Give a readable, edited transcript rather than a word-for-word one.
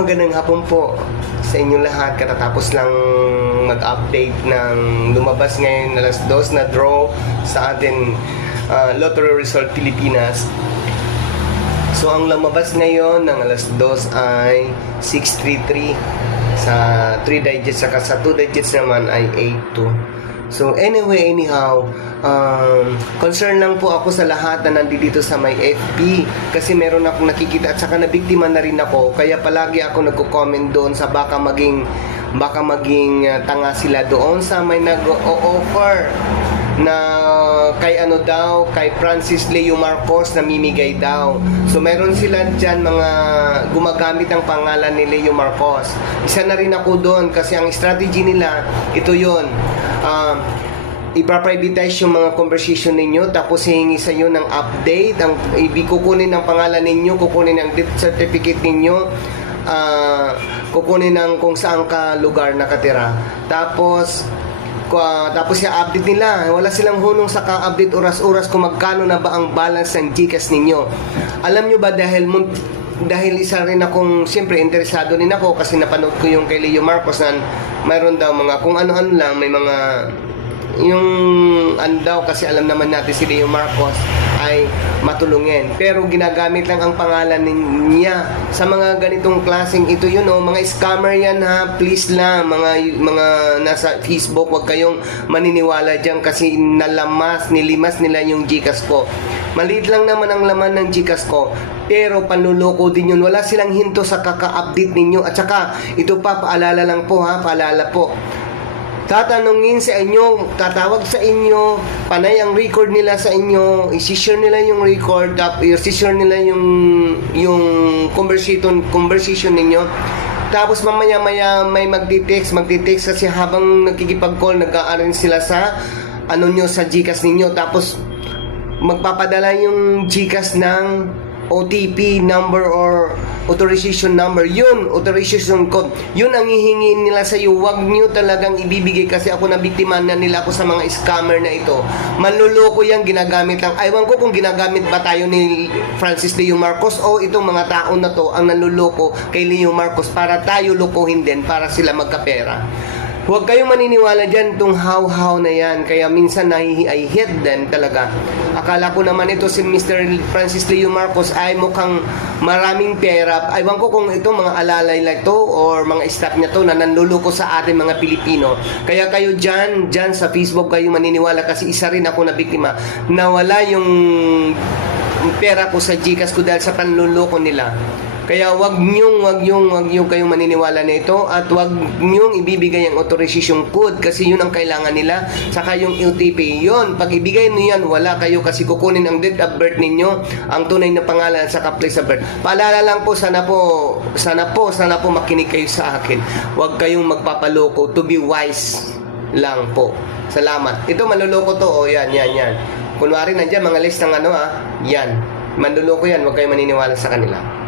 magandang hapon po sa inyong lahat. Katatapos lang mag-update ng lumabas ngayon na alas 2 na draw sa atin Lottery Result Pilipinas. So ang lumabas ngayon ng alas 2 ay 633 sa 3 digits, saka sa 2 digits naman ay 82. So anyway, anyhow, concern lang po ako sa lahat na nandito sa may FB kasi meron akong nakikita at saka nabiktima na rin ako, kaya palagi ako nagko-comment doon sa baka maging tanga sila doon sa may nag-o-offer na kay kay Francis Leo Marcos na mimigay daw. So meron sila dyan mga gumagamit ang pangalan ni Leo Marcos. Isa na rin ako doon kasi ang strategy nila, ito yon. Ipa-privatize yung mga conversation ninyo, tapos hihingi sa iyo ng update, kukunin ang pangalan ninyo, kukunin ang death certificate ninyo, kukunin ang kung saan ka lugar nakatira, tapos i-update nila. Wala silang hunong sa ka-update oras-oras kung magkano na ba ang balance ng GCash ninyo. Alam nyo ba, dahil isa rin akong siyempre interesado rin ako kasi napanood ko yung kay Leo Marcos na mayroon daw mga kung ano-ano lang, may mga yung daw kasi alam naman natin si Leo Marcos ay matulungin, pero ginagamit lang ang pangalan niya sa mga ganitong klaseng ito, mga scammer yan ha. Please lang, mga nasa Facebook, wag kayong maniniwala dyan kasi nilimas nila yung GCash ko. Maliit lang naman ang laman ng GCash ko, pero panluloko din yun. Wala silang hinto sa kaka-update ninyo. At saka ito pa, paalala lang po ha, paalala po, tatanungin sa inyo, tatawag sa inyo, panay ang record nila sa inyo, i-share nila yung record, i-share nila yung conversation ninyo. Tapos mamaya-maya may magti-text kasi habang nagkikipag-call, nag-a-arrange sila sa sa GCash ninyo. Tapos magpapadala yung GCash ng OTP number or authorization number, yun, authorization code, yun ang hihingin nila sa iyo. Huwag nyo talagang ibibigay kasi ako nabiktima na nila ako sa mga scammer na ito. Manluloko yan, ginagamit lang. Aywan ko kung ginagamit ba tayo ni Francis Leo Marcos o itong mga tao na to ang nanluloko kay Leo Marcos para tayo lokohin din, para sila magkapera. Huwag kayong maniniwala dyan, itong how-how na yan. Kaya minsan I hate them talaga. Akala ko naman ito si Mr. Francis Leo Marcos ay mukhang maraming pera. Aywan ko kung itong mga alalay like to or mga staff niya to na nanluloko sa ating mga Pilipino. Kaya kayo dyan sa Facebook kayo maniniwala kasi isa rin ako na biktima. Nawala yung pera ko sa GCash ko dahil sa panluloko nila. Kaya wag niyong kayong maniniwala na ito at wag niyong ibibigay ang authorization code kasi yun ang kailangan nila, saka yung OTP. Yun, pag ibigay niyo yan, wala kayo kasi kukunin ang date of birth ninyo, ang tunay na pangalan at saka place of birth. Paalala lang po, sana po makinig kayo sa akin. Wag kayong magpapaloko, to be wise lang po. Salamat. Ito manluloko to, yan. Kunwari nandiyan mga list ng yan. Manluloko yan, wag kayong maniniwala sa kanila.